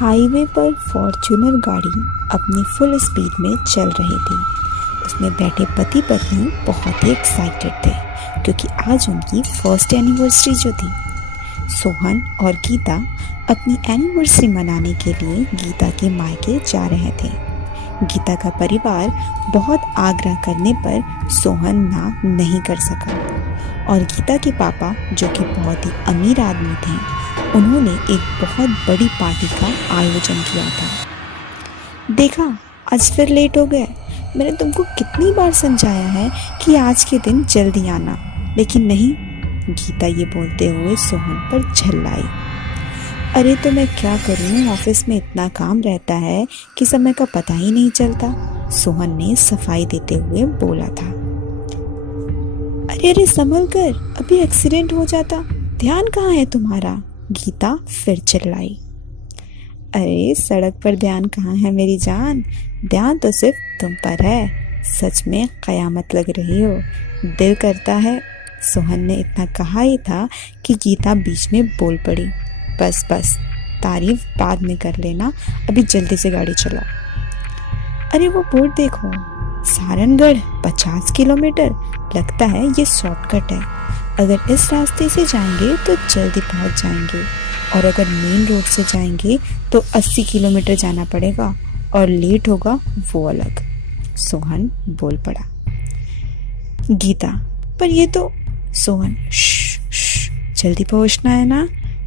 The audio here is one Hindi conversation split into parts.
हाईवे पर फॉर्च्यूनर गाड़ी अपनी फुल स्पीड में चल रही थी। उसमें बैठे पति पत्नी बहुत ही एक्साइटेड थे क्योंकि आज उनकी फर्स्ट एनिवर्सरी जो थी। सोहन और गीता अपनी एनिवर्सरी मनाने के लिए गीता के मायके जा रहे थे। गीता का परिवार बहुत आग्रह करने पर सोहन ना नहीं कर सका और गीता के पापा, जो कि बहुत ही अमीर आदमी थे, उन्होंने एक बहुत बड़ी पार्टी का आयोजन किया था। देखा, आज फिर लेट हो गए। मैंने तुमको कितनी बार समझाया है कि आज के दिन जल्दी आना, लेकिन नहीं। गीता ये बोलते हुए सोहन पर झल्लाई। अरे तो मैं क्या करूं, ऑफिस में इतना काम रहता है कि समय का पता ही नहीं चलता, सोहन ने सफाई देते हुए बोला था। अरे संभल कर, अभी एक्सीडेंट हो जाता। ध्यान कहाँ है तुम्हारा? गीता फिर चिल्लाई। अरे सड़क पर ध्यान कहाँ है मेरी जान, ध्यान तो सिर्फ तुम पर है। सच में कयामत लग रही हो, दिल करता है। सोहन ने इतना कहा ही था कि गीता बीच में बोल पड़ी। बस बस, तारीफ बाद में कर लेना, अभी जल्दी से गाड़ी चलाओ। अरे वो बोर्ड देखो, सारनगढ़ 50 किलोमीटर। लगता है ये शॉर्टकट है। अगर इस रास्ते से जाएंगे तो जल्दी पहुंच जाएंगे, और अगर मेन रोड से जाएंगे तो 80 किलोमीटर जाना पड़ेगा और लेट होगा वो अलग। सोहन बोल पड़ा। गीता, पर ये तो। सोहन, जल्दी पहुंचना है ना।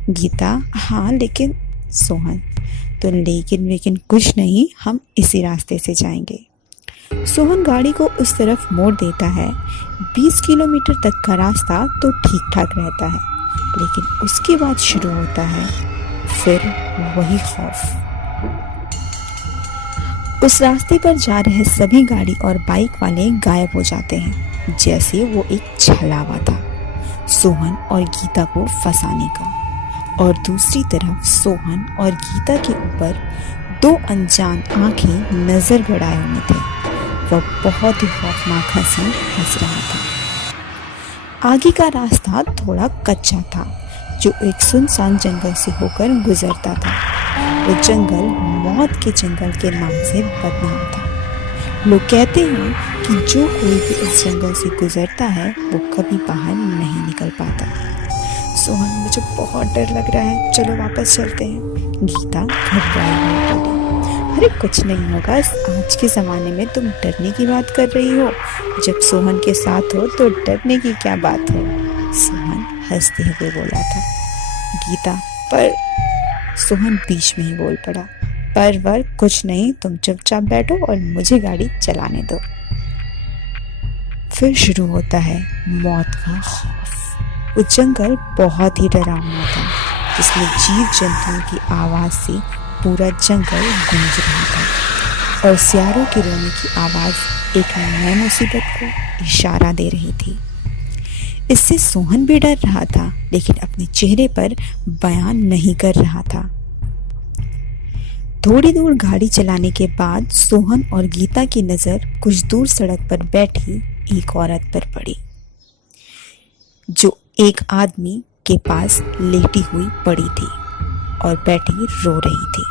गीता, हाँ लेकिन। सोहन, तो लेकिन कुछ नहीं, हम इसी रास्ते से जाएंगे। सोहन गाड़ी को उस तरफ मोड़ देता है। 20 किलोमीटर तक का रास्ता तो ठीक ठाक रहता है, लेकिन उसके बाद शुरू होता है फिर वही खौफ। उस रास्ते पर जा रहे सभी गाड़ी और बाइक वाले गायब हो जाते हैं, जैसे वो एक छलावा था सोहन और गीता को फंसाने का। और दूसरी तरफ सोहन और गीता के ऊपर 2 अनजान आंखें नजर गड़ाए हुए थे। वह बहुत ही खौफनाक हंसी हंस रहा था। आगे का रास्ता थोड़ा कच्चा था, जो एक सुनसान जंगल से होकर गुजरता था। वो जंगल मौत के जंगल के नाम से बदनाम था। लोग कहते हैं कि जो कोई भी इस जंगल से गुजरता है वो कभी बाहर नहीं निकल पाता। सोहन, मुझे बहुत डर लग रहा है, चलो वापस चलते हैं। गीता घबराई हुई बोली। अरे कुछ नहीं होगा, आज के ज़माने में तुम डरने की बात कर रही हो। जब सोहन के साथ हो तो डरने की क्या बात है, सोहन हंसते हुए बोला था। गीता, पर। सोहन बीच में ही बोल पड़ा। पर कुछ नहीं, तुम चुपचाप बैठो और मुझे गाड़ी चलाने दो। फिर शुरू होता है मौत का खौफ। वो जंगल बहुत ही डरावना था, जिसमें जीव जंतुओं की आवाज़ से पूरा जंगल गूंज रहा था, और सियारों के रोने की आवाज़ एक नई मुसीबत को इशारा दे रही थी। इससे सोहन भी डर रहा था, लेकिन अपने चेहरे पर बयान नहीं कर रहा था। थोड़ी दूर गाड़ी चलाने के बाद सोहन और गीता की नज़र कुछ दूर सड़क पर बैठी एक औरत पर पड़ी, जो एक आदमी के पास लेटी हुई पड़ी थी और बैठी रो रही थी।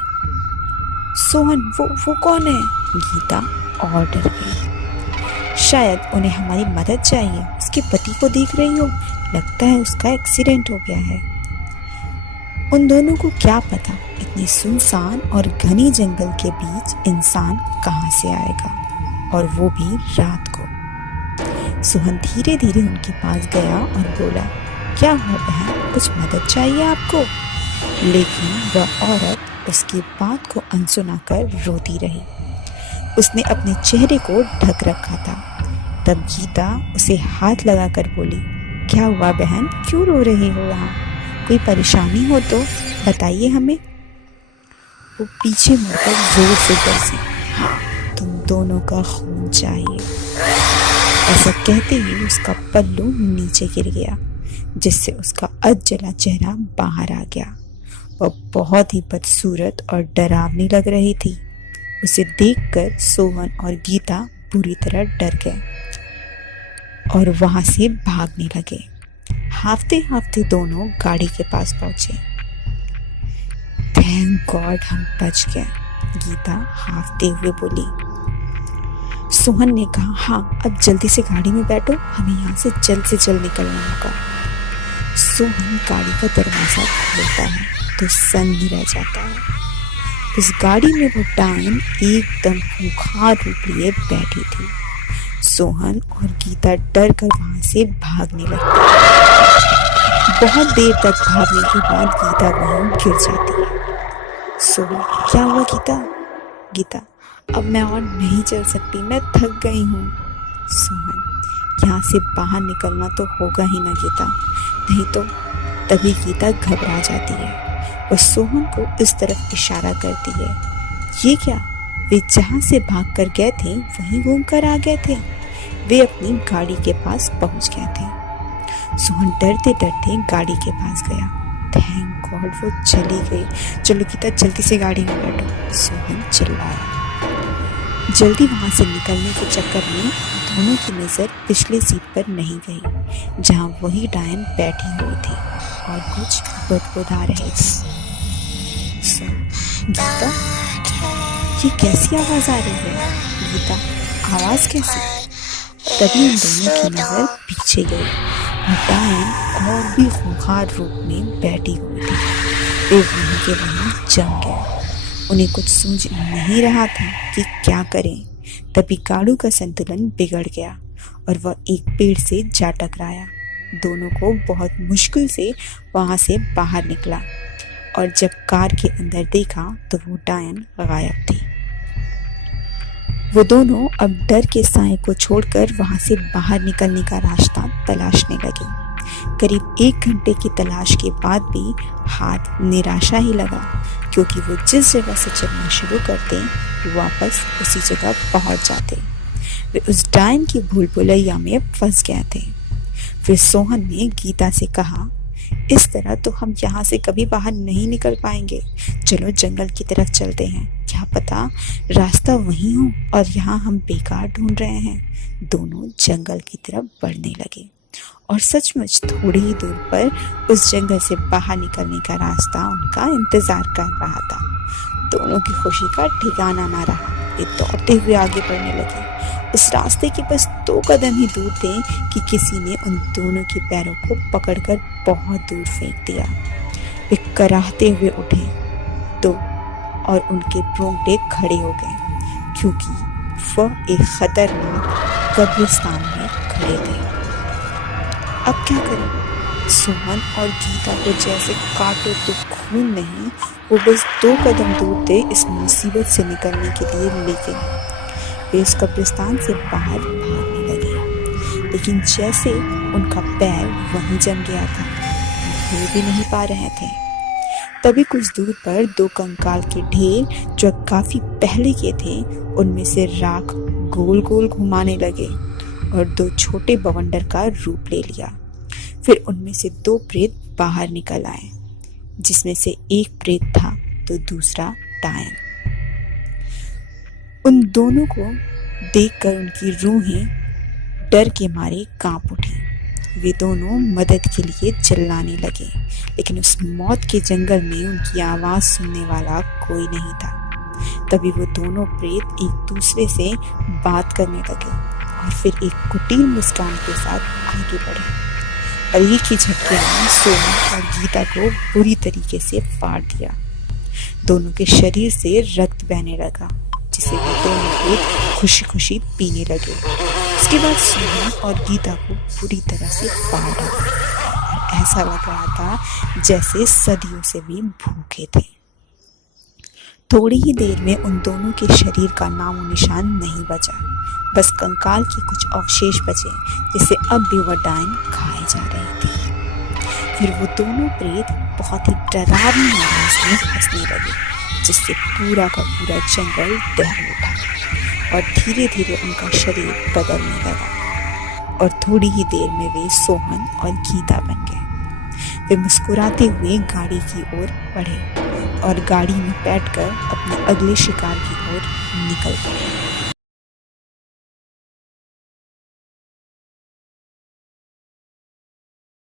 सोहन, वो कौन है? गीता और डर गई। शायद उन्हें हमारी मदद चाहिए। उसके पति को देख रही हो, लगता है उसका एक्सीडेंट हो गया है। उन दोनों को क्या पता, इतनी सुनसान और घनी जंगल के बीच इंसान कहाँ से आएगा, और वो भी रात को। सोहन धीरे धीरे उनके पास गया और बोला, क्या हुआ बहन, कुछ मदद चाहिए आपको? लेकिन वह औरत उसकी बात को अनसुना कर रोती रही। उसने अपने चेहरे को ढक रखा था। तब गीता उसे हाथ लगाकर बोली, क्या हुआ बहन, क्यों रो रही हो? वहाँ कोई परेशानी हो तो बताइए हमें। वो पीछे मुड़कर जोर से बरसी, हाँ, तुम दोनों का खून चाहिए। ऐसा कहते ही उसका पल्लू नीचे गिर गया, जिससे उसका अधजला चेहरा बाहर आ गया। वह बहुत ही बदसूरत और डरावनी लग रही थी। उसे देखकर सोहन और गीता पूरी तरह डर गए और वहां से भागने लगे। हाफते हाफते दोनों गाड़ी के पास पहुंचे। थैंक गॉड हम बच गए, गीता हाफते हुए बोली। सोहन ने कहा, हाँ अब जल्दी से गाड़ी में बैठो, हमें यहाँ से जल्द निकलना होगा। सोहन गाड़ी का दरवाज़ा खोलता है तो सन्न रह जाता है। उस गाड़ी में वो डायन एकदम खूंखार रूप लिए बैठी थी। सोहन और गीता डर कर वहाँ से भागने लगते हैं। बहुत देर तक भागने के बाद गीता वहीं गिर जाती है। सोहन, क्या हुआ गीता? गीता, अब मैं और नहीं चल सकती, मैं थक गई हूँ। सोहन, यहाँ से बाहर निकलना तो होगा ही ना गीता, नहीं तो। तभी गीता घबरा जाती है। वह सोहन को इस तरफ इशारा करती है। ये क्या? वे जहाँ से भाग कर गए थे वहीं घूम कर आ गए थे। वे अपनी गाड़ी के पास पहुँच गए थे। सोहन डरते डरते गाड़ी के पास गया। थैंक गॉड वो चली गई। चलो गीता जल्दी से गाड़ी में बैठो, सोहन चिल्लाया। जल्दी वहाँ से निकलने के चक्कर में दोनों की नज़र पिछली सीट पर नहीं गई, जहाँ वही डायन बैठी हुई थी और कुछ बदबुदा रहे थे। गीता, ये कैसी आवाज़ आ रही है? गीता, आवाज़ कैसी? तभी उन दोनों की नज़र पीछे गई और डायन और भी खूंखार रूप में बैठी हुई थी। वे वहीं के वहीं जम गए। उन्हें कुछ सूझ नहीं रहा था कि क्या करें। तभी गाड़ू का संतुलन बिगड़ गया और वह एक पेड़ से जा टकराया। दोनों को बहुत मुश्किल से वहां से बाहर निकला और जब कार के अंदर देखा तो वो डायन गायब थी। वो दोनों अब डर के साए को छोड़कर वहां से बाहर निकलने का रास्ता तलाशने लगे। करीब 1 घंटे की तलाश के बाद भी हाथ निराशा ही लगा, क्योंकि वो जिस जगह से चलना शुरू करते वापस उसी जगह पहुंच जाते। वे उस डायन की भूल भुलैया में फंस गए थे। फिर सोहन ने गीता से कहा, इस तरह तो हम यहाँ से कभी बाहर नहीं निकल पाएंगे। चलो जंगल की तरफ चलते हैं, क्या पता रास्ता वहीं हो और यहाँ हम बेकार ढूंढ रहे हैं। दोनों जंगल की तरफ बढ़ने लगे और सचमुच थोड़ी ही दूर पर उस जंगल से बाहर निकलने का रास्ता उनका इंतजार कर रहा था। दोनों की खुशी का ठिकाना ना रहा। वे दौड़ते हुए आगे बढ़ने लगे। उस रास्ते के बस 2 कदम ही दूर थे कि किसी ने उन दोनों के पैरों को पकड़कर बहुत दूर फेंक दिया। वे कराहते हुए उठे तो और उनके रोंगटे खड़े हो गए, क्योंकि वह एक खतरनाक कब्रिस्तान में खड़े थे। अब क्या करें? सोहन और गीता को जैसे काटो तो खून नहीं, वो बस 2 कदम दूर थे इस मुसीबत से निकलने के लिए, लेकिन वे उस कब्रिस्तान से बाहर भागने लगे। लेकिन जैसे उनका पैर वहीं जम गया था, हिल भी नहीं पा रहे थे। तभी कुछ दूर पर 2 कंकाल के ढेर जो काफी पहले के थे, उनमें से राख गोल गोल घुमाने लगे और 2 छोटे बवंडर का रूप ले लिया। फिर उनमें से 2 प्रेत बाहर निकल आए, जिसमें से एक प्रेत था तो दूसरा डायन। उन दोनों को देखकर उनकी रूहें डर के मारे कांप उठी। वे दोनों मदद के लिए चिल्लाने लगे, लेकिन उस मौत के जंगल में उनकी आवाज़ सुनने वाला कोई नहीं था। तभी वो दोनों प्रेत एक दूसरे से बात करने लगे और फिर एक कुटिल मुस्कान के साथ आगे बढ़े और एक ही झटके में सोहन और गीता को बुरी तरीके से फाड़ दिया। दोनों के शरीर से रक्त बहने लगा, जिसे वो दोनों प्रेत खुशी खुशी पीने लगे। उसके बाद सोहन और गीता को पूरी तरह से फाड़ डाला। ऐसा लग रहा था जैसे सदियों से भी भूखे थे। थोड़ी ही देर में उन दोनों के शरीर का नामो निशान नहीं बचा, बस कंकाल के कुछ अवशेष बचे, जिसे अब भी वह डायन खाए जा रहे थे। फिर वो दोनों प्रेत बहुत ही डरावनी आवाज में हंसने लगे, जिससे पूरा का पूरा जंगल दहल उठा और धीरे धीरे उनका शरीर बदलने लगा और थोड़ी ही देर में वे सोहन और गीता बन गए। वे मुस्कुराते हुए गाड़ी की ओर बढ़े और गाड़ी में बैठकर अपने अगले शिकार की ओर निकल पड़े।